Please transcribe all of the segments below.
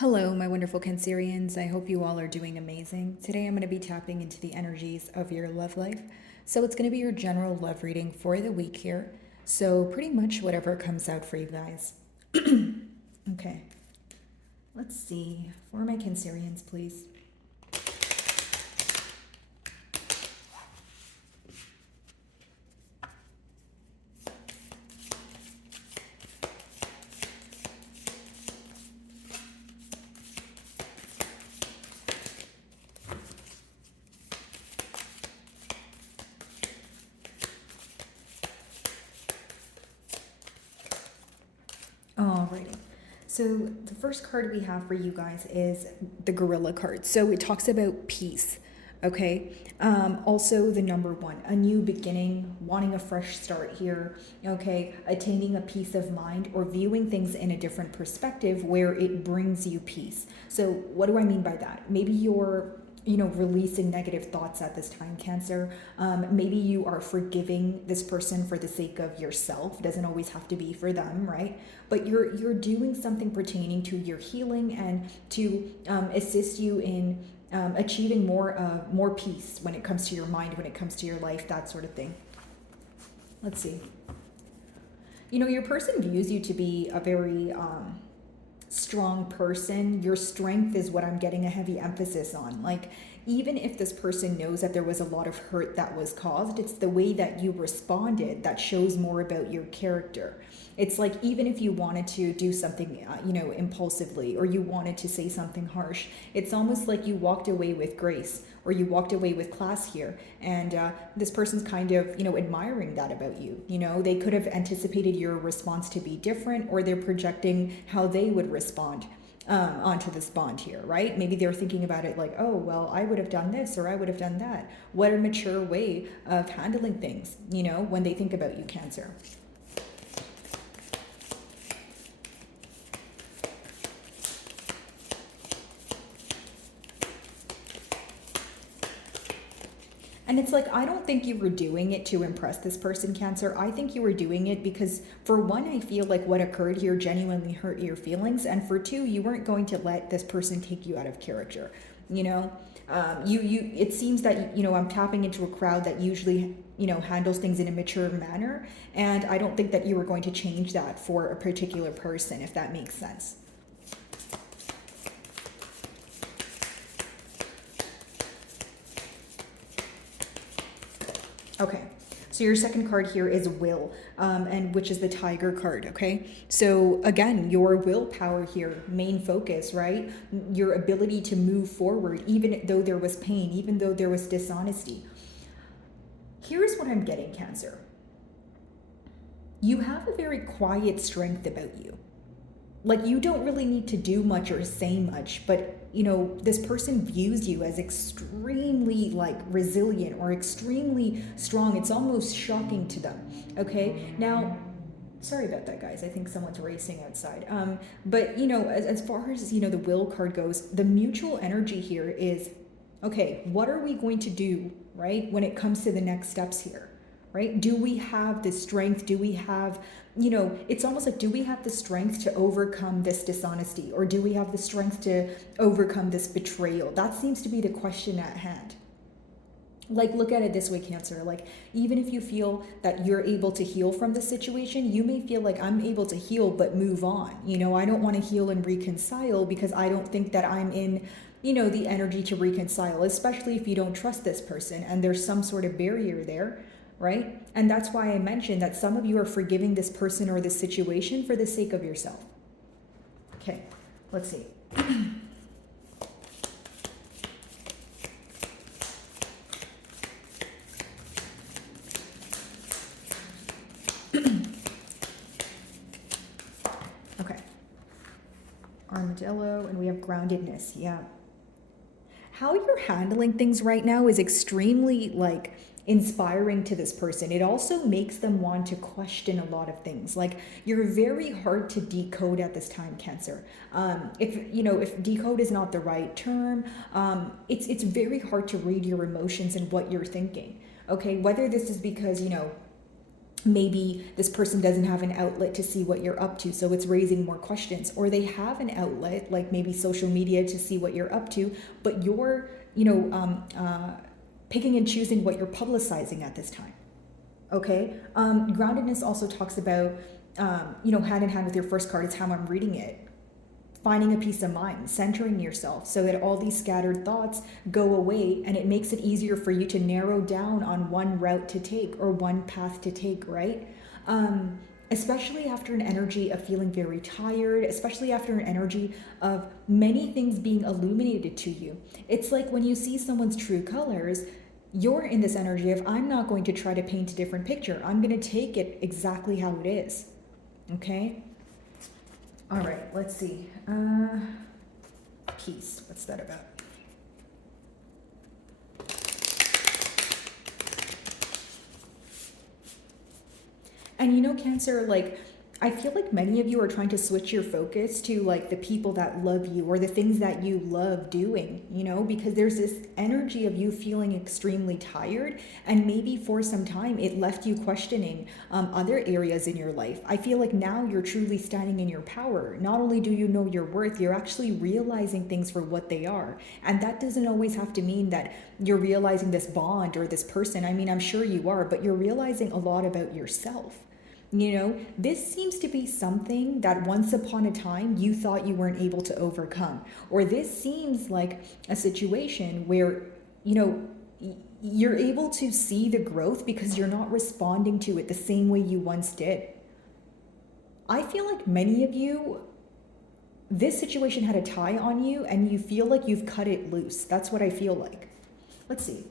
Hello, my wonderful Cancerians. I hope you all are doing amazing. Today I'm going to be tapping into the energies of your love life. So it's going to be your general love reading for the week here. So pretty much whatever comes out for you guys. Okay, let's see. For my Cancerians, please. Alrighty. So the first card we have for you guys is the Gorilla card. So it talks about peace. Okay. Also the number one, a new beginning, wanting a fresh start here. Okay. Attaining a peace of mind or viewing things in a different perspective where it brings you peace. So what do I mean by that? Maybe you're releasing negative thoughts at this time, Cancer. Maybe you are forgiving this person for the sake of yourself. It doesn't always have to be for them, right? But you're doing something pertaining to your healing and to assist you in achieving more peace when it comes to your mind, when it comes to your life, that sort of thing. Let's see. Your person views you to be a very strong person. Your strength is what I'm getting a heavy emphasis on. Like, even if this person knows that there was a lot of hurt that was caused, it's the way that you responded that shows more about your character. It's like, even if you wanted to do something, impulsively, or you wanted to say something harsh, it's almost like you walked away with grace or you walked away with class here. And this person's kind of, admiring that about you. They could have anticipated your response to be different, or they're projecting how they would respond onto this bond here, right? Maybe they're thinking about it like, oh, well, I would have done this or I would have done that. What a mature way of handling things, when they think about you, Cancer. And it's like, I don't think you were doing it to impress this person, Cancer. I think you were doing it because, for one, I feel like what occurred here genuinely hurt your feelings. And for two, you weren't going to let this person take you out of character. It seems that, I'm tapping into a crowd that usually, handles things in a mature manner. And I don't think that you were going to change that for a particular person, if that makes sense. Okay, so your second card here is will, and which is the Tiger card, okay? So again, your willpower here, main focus, right? Your ability to move forward, even though there was pain, even though there was dishonesty. Here's what I'm getting, Cancer. You have a very quiet strength about you. Like, you don't really need to do much or say much, but this person views you as extremely resilient or extremely strong. It's almost shocking to them. Okay, now, sorry about that, guys. I think someone's racing outside. But as far as the will card goes, the mutual energy here is, okay, what are we going to do, right, when it comes to the next steps here? Right? Do we have the strength? Do we have, it's almost like, do we have the strength to overcome this dishonesty? Or do we have the strength to overcome this betrayal? That seems to be the question at hand. Like, look at it this way, Cancer. Like, even if you feel that you're able to heal from the situation, you may feel like, I'm able to heal but move on. I don't want to heal and reconcile because I don't think that I'm in the energy to reconcile, especially if you don't trust this person and there's some sort of barrier there. Right? And that's why I mentioned that some of you are forgiving this person or this situation for the sake of yourself. Okay, let's see. Okay. Armadillo, and we have groundedness. Yeah. How you're handling things right now is extremely inspiring to this person. It also makes them want to question a lot of things. Like, you're very hard to decode at this time, Cancer. If decode is not the right term, it's very hard to read your emotions and what you're thinking. Okay, whether this is because maybe this person doesn't have an outlet to see what you're up to, so it's raising more questions. Or they have an outlet, like maybe social media, to see what you're up to, but you're, picking and choosing what you're publicizing at this time. Okay. Groundedness also talks about, hand in hand with your first card, it's how I'm reading it. Finding a peace of mind, centering yourself so that all these scattered thoughts go away, and it makes it easier for you to narrow down on one route to take or one path to take, right? Especially after an energy of feeling very tired, especially after an energy of many things being illuminated to you. It's like when you see someone's true colors, you're in this energy of, I'm not going to try to paint a different picture. I'm going to take it exactly how it is. Okay? All right, let's see. Peace. What's that about? And Cancer, like, I feel like many of you are trying to switch your focus to like the people that love you or the things that you love doing, because there's this energy of you feeling extremely tired, and maybe for some time it left you questioning other areas in your life. I feel like now you're truly standing in your power. Not only do you know your worth, you're actually realizing things for what they are. And that doesn't always have to mean that you're realizing this bond or this person. I mean, I'm sure you are, but you're realizing a lot about yourself. This seems to be something that once upon a time you thought you weren't able to overcome. Or this seems like a situation where, you're able to see the growth because you're not responding to it the same way you once did. I feel like many of you, this situation had a tie on you and you feel like you've cut it loose. That's what I feel like. Let's see.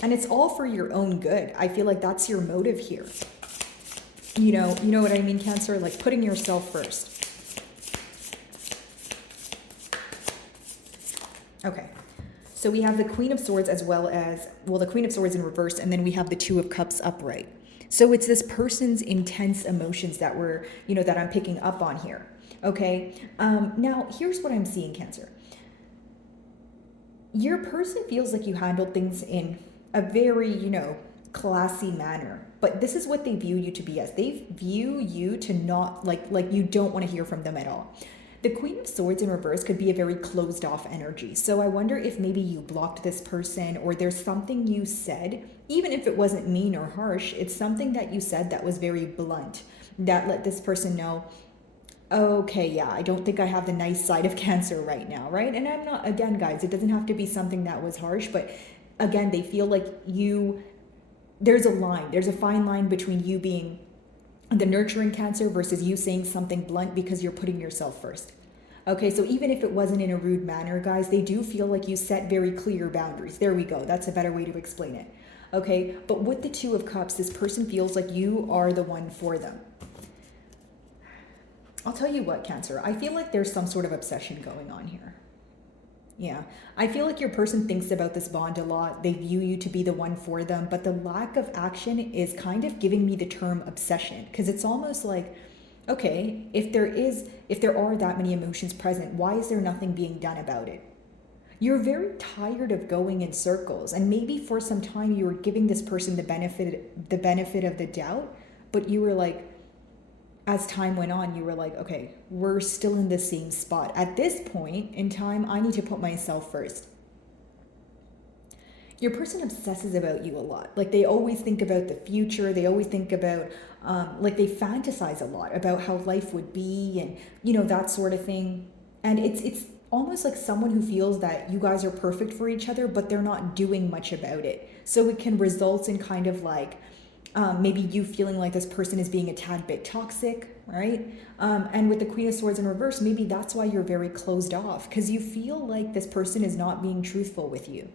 And it's all for your own good. I feel like that's your motive here. You know what I mean, Cancer? Like putting yourself first. Okay. So we have the Queen of Swords as well as, the Queen of Swords in reverse, and then we have the Two of Cups upright. So it's this person's intense emotions that that I'm picking up on here. Okay. Now here's what I'm seeing, Cancer. Your person feels like you handled things in a very, classy manner. But this is what they view you to be as. They view you to not, like you don't want to hear from them at all. The Queen of Swords in reverse could be a very closed off energy. So I wonder if maybe you blocked this person, or there's something you said, even if it wasn't mean or harsh, it's something that you said that was very blunt, that let this person know, okay, yeah, I don't think I have the nice side of Cancer right now, right? And I'm not, again, guys, it doesn't have to be something that was harsh, but again, they feel like there's a fine line between you being the nurturing Cancer versus you saying something blunt because you're putting yourself first. Okay, so even if it wasn't in a rude manner, guys, they do feel like you set very clear boundaries. There we go. That's a better way to explain it. Okay, but with the Two of Cups, this person feels like you are the one for them. I'll tell you what, Cancer, I feel like there's some sort of obsession going on here. Yeah, I feel like your person thinks about this bond a lot. They view you to be the one for them, but the lack of action is kind of giving me the term obsession, because it's almost like, okay, if there are that many emotions present, why is there nothing being done about it? You're very tired of going in circles, and maybe for some time you were giving this person the benefit of the doubt, but you were like, as time went on, you were like, okay, we're still in the same spot. At this point in time, I need to put myself first. Your person obsesses about you a lot. Like they always think about the future. They always think about, they fantasize a lot about how life would be and, that sort of thing. And it's almost like someone who feels that you guys are perfect for each other, but they're not doing much about it. So it can result in kind of like, maybe you feeling like this person is being a tad bit toxic, right? And with the Queen of Swords in reverse, maybe that's why you're very closed off, because you feel like this person is not being truthful with you.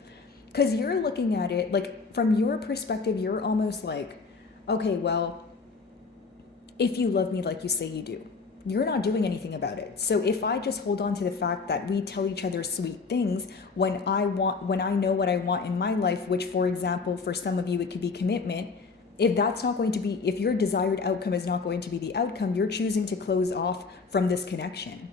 Because you're looking at it, like from your perspective, you're almost like, okay, well, if you love me like you say you do, you're not doing anything about it. So if I just hold on to the fact that we tell each other sweet things when I know what I want in my life, which for example, for some of you, it could be commitment. If your desired outcome is not going to be the outcome, you're choosing to close off from this connection.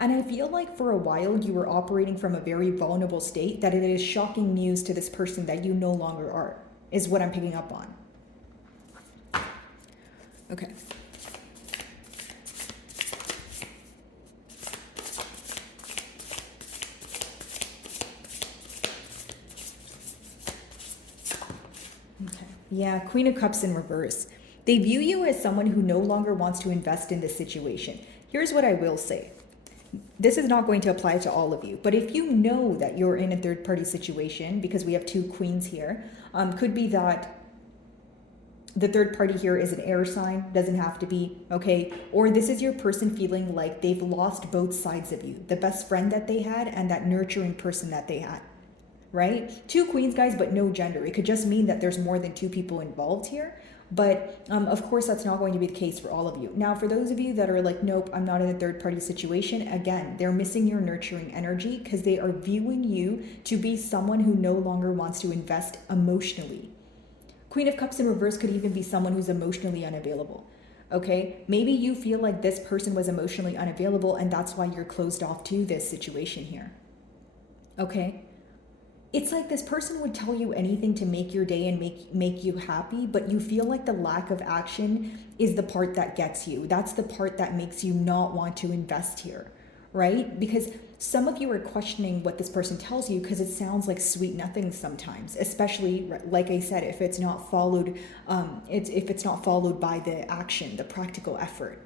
And I feel like for a while you were operating from a very vulnerable state, that it is shocking news to this person that you no longer are, is what I'm picking up on. Okay. Okay. Yeah, Queen of Cups in reverse. They view you as someone who no longer wants to invest in this situation. Here's what I will say. This is not going to apply to all of you, but if you know that you're in a third party situation, because we have two queens here, could be that the third party here is an air sign, doesn't have to be, okay? Or this is your person feeling like they've lost both sides of you, the best friend that they had and that nurturing person that they had, right? Two queens, guys, but no gender. It could just mean that there's more than two people involved here. But of course, that's not going to be the case for all of you. Now, for those of you that are like, nope, I'm not in a third party situation, again, they're missing your nurturing energy because they are viewing you to be someone who no longer wants to invest emotionally. Queen of Cups in reverse could even be someone who's emotionally unavailable. Okay, maybe you feel like this person was emotionally unavailable and that's why you're closed off to this situation here. Okay, it's like this person would tell you anything to make your day and make you happy, but you feel like the lack of action is the part that gets you. That's the part that makes you not want to invest here, right? Because some of you are questioning what this person tells you because it sounds like sweet nothing sometimes, especially like I said, if it's not followed, if it's not followed by the action, the practical effort.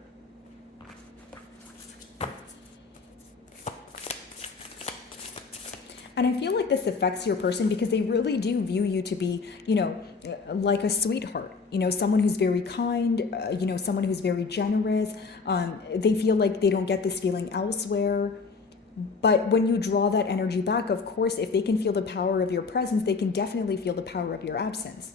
And I feel like this affects your person because they really do view you to be, like a sweetheart, someone who's very kind, someone who's very generous. They feel like they don't get this feeling elsewhere. But when you draw that energy back, of course, if they can feel the power of your presence, they can definitely feel the power of your absence.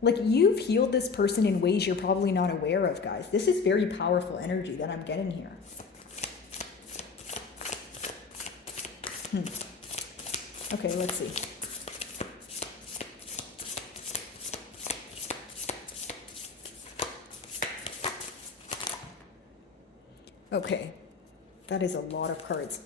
Like you've healed this person in ways you're probably not aware of, guys. This is very powerful energy that I'm getting here. Okay, let's see. Okay, that is a lot of cards.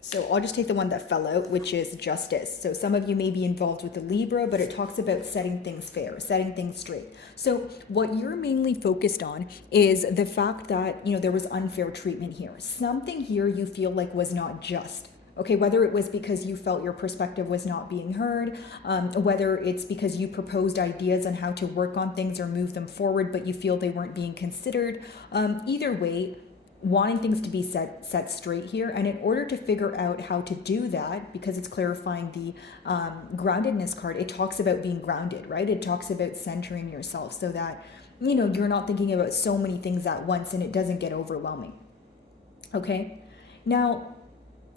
So I'll just take the one that fell out, which is Justice. So some of you may be involved with the Libra, but it talks about setting things fair, setting things straight. So what you're mainly focused on is the fact that, there was unfair treatment here. Something here you feel like was not just. Okay, whether it was because you felt your perspective was not being heard, whether it's because you proposed ideas on how to work on things or move them forward, but you feel they weren't being considered. Either way, wanting things to be set straight here. And in order to figure out how to do that, because it's clarifying the groundedness card, it talks about being grounded, right? It talks about centering yourself so that, you're not thinking about so many things at once and it doesn't get overwhelming. Okay, now,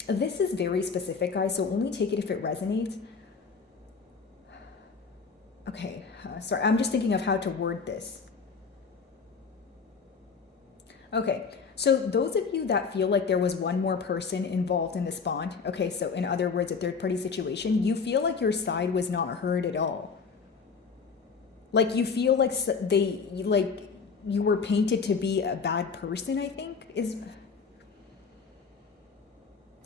this is very specific, guys, so only take it if it resonates. Okay, sorry, I'm just thinking of how to word this. Okay, so those of you that feel like there was one more person involved in this bond, okay, so in other words, a third party situation, you feel like your side was not heard at all. Like you feel like you were painted to be a bad person, I think, is...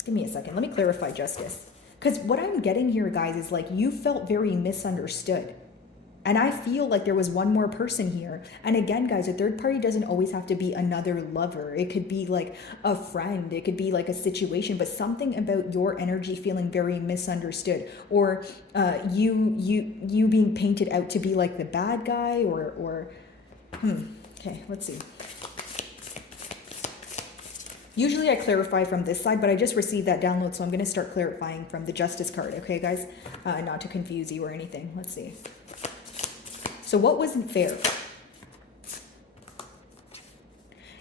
Give me a second. Let me clarify Justice. Because what I'm getting here, guys, is like you felt very misunderstood. And I feel like there was one more person here. And again, guys, a third party doesn't always have to be another lover. It could be like a friend. It could be like a situation, but something about your energy feeling very misunderstood, or you being painted out to be like the bad guy, Okay, let's see. Usually I clarify from this side, but I just received that download, so I'm going to start clarifying from the Justice card, okay, guys? Not to confuse you or anything. Let's see. So what wasn't fair?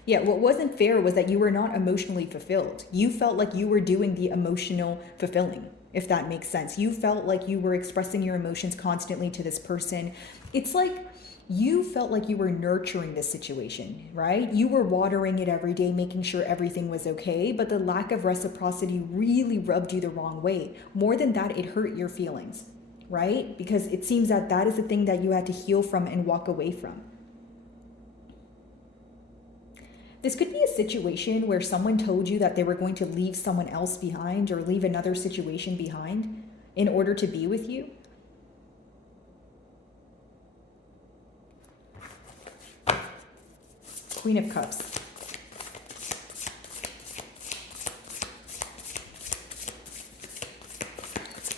Yeah, what wasn't fair was that you were not emotionally fulfilled. You felt like you were doing the emotional fulfilling, if that makes sense. You felt like you were expressing your emotions constantly to this person. It's like you felt like you were nurturing this situation, right? You were watering it every day, making sure everything was okay, but the lack of reciprocity really rubbed you the wrong way. More than that, it hurt your feelings, right? Because it seems that that is the thing that you had to heal from and walk away from. This could be a situation where someone told you that they were going to leave someone else behind or leave another situation behind in order to be with you. Queen of Cups.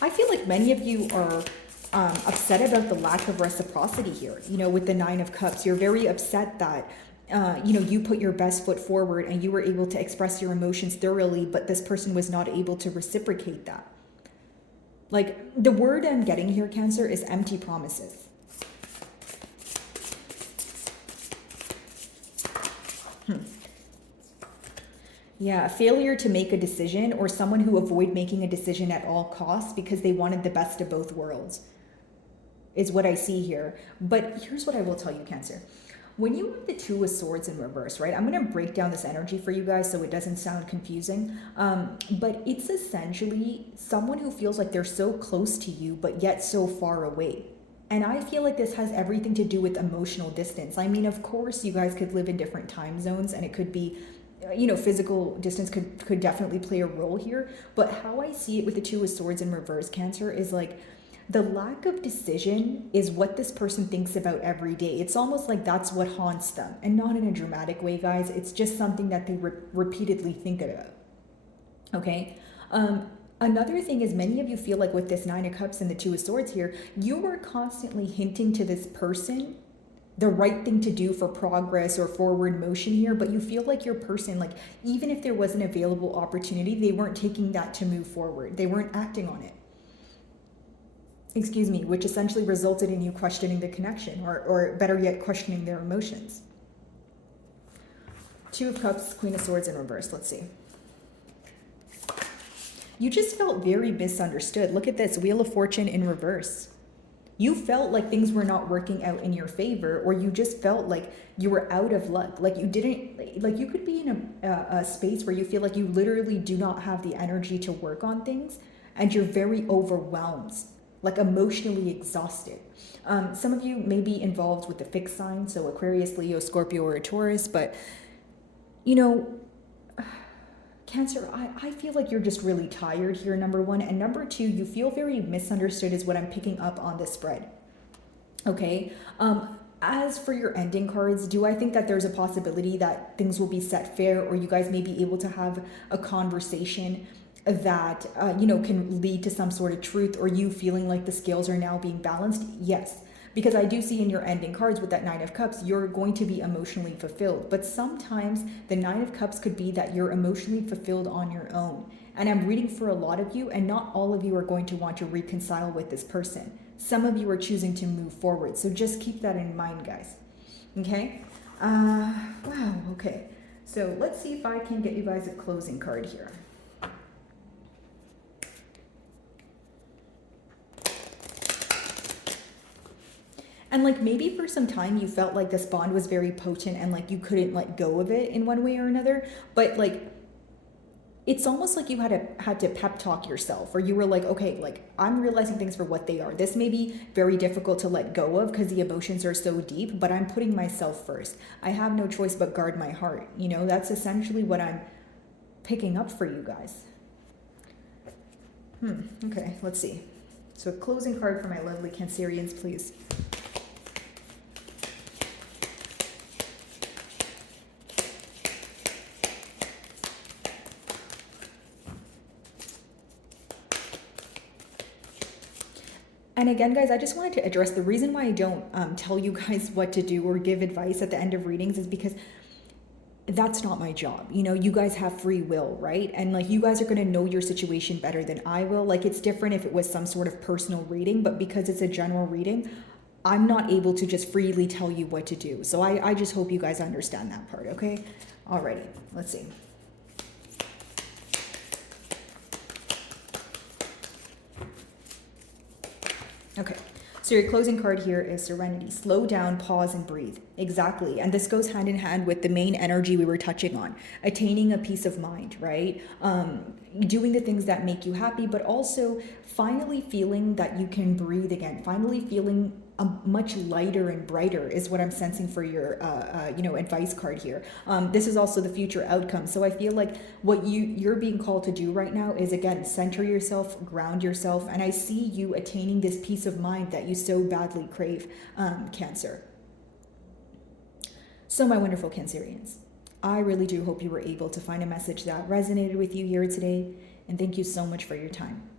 I feel like many of you are upset about the lack of reciprocity here. You know, with the Nine of Cups, you're very upset that you put your best foot forward and you were able to express your emotions thoroughly, but this person was not able to reciprocate that. Like, the word I'm getting here, Cancer, is empty promises. Yeah, failure to make a decision, or someone who avoid making a decision at all costs because they wanted the best of both worlds is what I see here. But here's what I will tell you, Cancer. When you have the Two of Swords in reverse, right? I'm going to break down this energy for you guys so it doesn't sound confusing. But it's essentially someone who feels like they're so close to you, but yet so far away. And I feel like this has everything to do with emotional distance. I mean, of course, you guys could live in different time zones, and it could be, physical distance could definitely play a role here. But how I see it with the Two of Swords in reverse, Cancer, is like the lack of decision is what this person thinks about every day. It's almost like that's what haunts them, and not in a dramatic way, guys. It's just something that they repeatedly think about. Okay. Another thing is, many of you feel like with this Nine of Cups and the Two of Swords here, you are constantly hinting to this person the right thing to do for progress or forward motion here, but you feel like your person, like, even if there was an available opportunity, they weren't taking that to move forward. They weren't acting on it. Excuse me, which essentially resulted in you questioning the connection, or better yet, questioning their emotions. Two of Cups, Queen of Swords in reverse. Let's see. You just felt very misunderstood. Look at this, Wheel of Fortune in reverse. You felt like things were not working out in your favor, or you just felt like you were out of luck. Like you didn't, like you could be in a space where you feel like you literally do not have the energy to work on things, and you're very overwhelmed, like emotionally exhausted. Some of you may be involved with the fixed sign, so Aquarius, Leo, Scorpio, or a Taurus, but Cancer, I feel like you're just really tired here, number one. And number two, you feel very misunderstood is what I'm picking up on this spread. Okay. As for your ending cards, do I think that there's a possibility that things will be set fair, or you guys may be able to have a conversation that, can lead to some sort of truth, or you feeling like the scales are now being balanced? Yes. Because I do see in your ending cards with that Nine of Cups, you're going to be emotionally fulfilled. But sometimes the Nine of Cups could be that you're emotionally fulfilled on your own. And I'm reading for a lot of you, and not all of you are going to want to reconcile with this person. Some of you are choosing to move forward. So just keep that in mind, guys. Okay? Wow, okay. So let's see if I can get you guys a closing card here. And like maybe for some time you felt like this bond was very potent and like you couldn't let go of it in one way or another. But like it's almost like you had to pep talk yourself, or you were like, okay, like I'm realizing things for what they are. This may be very difficult to let go of because the emotions are so deep, but I'm putting myself first. I have no choice but guard my heart. That's essentially what I'm picking up for you guys. Okay, let's see. So a closing card for my lovely Cancerians, please. And again, guys, I just wanted to address the reason why I don't tell you guys what to do or give advice at the end of readings is because that's not my job. You guys have free will, right? And like you guys are going to know your situation better than I will. Like it's different if it was some sort of personal reading, but because it's a general reading, I'm not able to just freely tell you what to do. So I just hope you guys understand that part, okay? Alrighty, let's see. Okay, so your closing card here is Serenity. Slow down, pause, and breathe. Exactly. And this goes hand in hand with the main energy we were touching on. Attaining a peace of mind, right? Doing the things that make you happy, but also finally feeling that you can breathe again. Finally feeling much lighter and brighter is what I'm sensing for your advice card here. This is also the future outcome. So I feel like what you're being called to do right now is, again, center yourself, ground yourself, and I see you attaining this peace of mind that you so badly crave, Cancer. So my wonderful Cancerians, I really do hope you were able to find a message that resonated with you here today, and thank you so much for your time.